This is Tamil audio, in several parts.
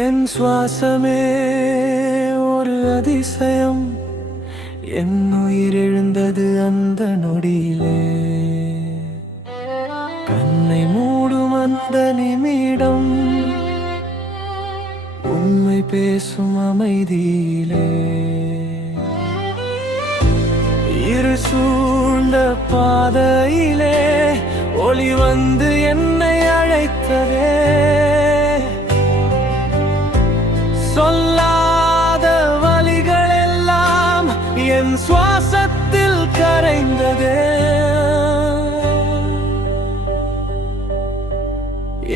என் சுவாசமே ஒரு அதிசயம், என் உயிர் எழுந்தது அந்த நொடியிலே. கண்ணை மூடும் அந்த நிமிடம், உண்மை பேசும் அமைதியிலே. இரு சூழ்ந்த பாதையிலே ஒளி வந்து என்னை அழைத்ததே. சொல்லாத வலிகள் எல்லாம் என் சுவாசத்தில் கரைந்ததே.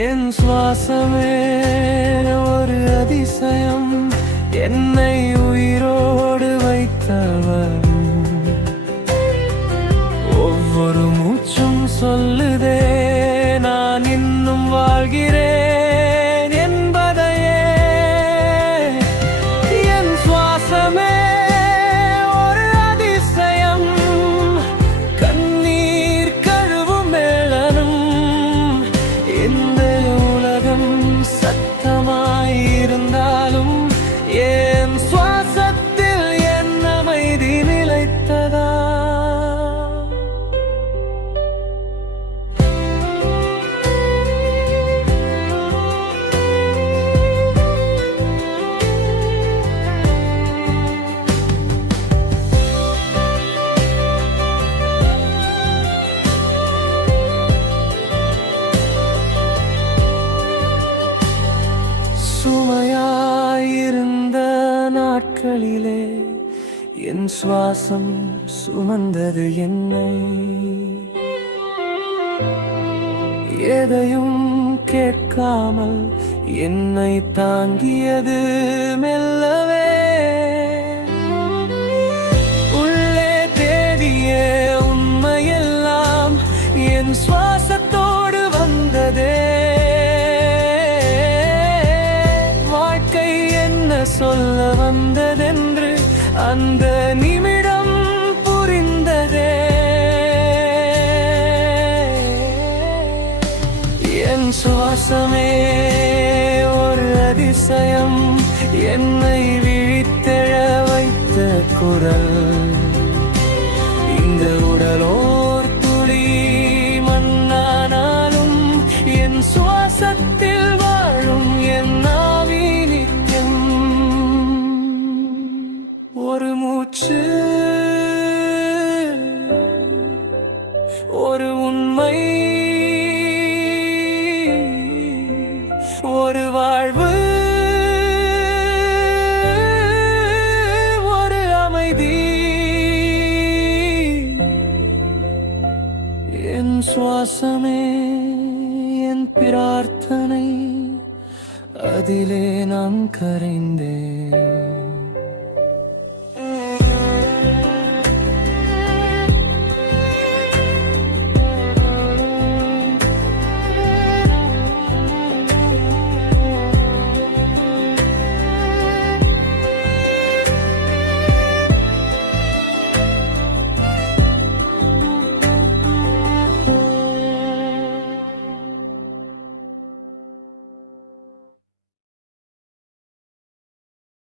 என் சுவாசமே ஒரு அதிசயம், என்னை உயிரோடு வைத்தவர். ஒவ்வொரு மூச்சும் சொல்லுதே நான் இன்னும் வாழ்கிறேன் என்பதையே. என் சுவாசமே ஒரு அதிசயம், கண்ணீர் கழுவும் மேளனும். இந்த உலகம் சத்தமாயிருந்தாலும் என் சுவாசத்தில் என் அமைதி நிலைத்ததா. சுமையாயிருந்த நாட்களிலே என் சுவாசம் சுமந்தது என்னை. எதையும் கேட்காமல் என்னை தாங்கியது மெல்லவே. உள்ளே தேடிய உண்மையெல்லாம் என் சுவாசத்தோடு வந்ததே. சொல்ல வந்ததென்று அந்த நிமிடம் புரிந்ததே. என் சுவாசமே ஒரு அதிசயம், என்னை விழித்தெழ வைத்த குரல். இந்த உடலோர் துளி மண்ணானாலும் என் சுவாசத்தில் வாழும் என் ஆவி நிற்கும். ஒரு மூச்சு, ஒரு உண்மை, ஒரு வாழ்வு, ஒரு அமைதி. என் சுவாசமே என் பிரார்த்தனை, அதிலே நான் கரைந்தேன்.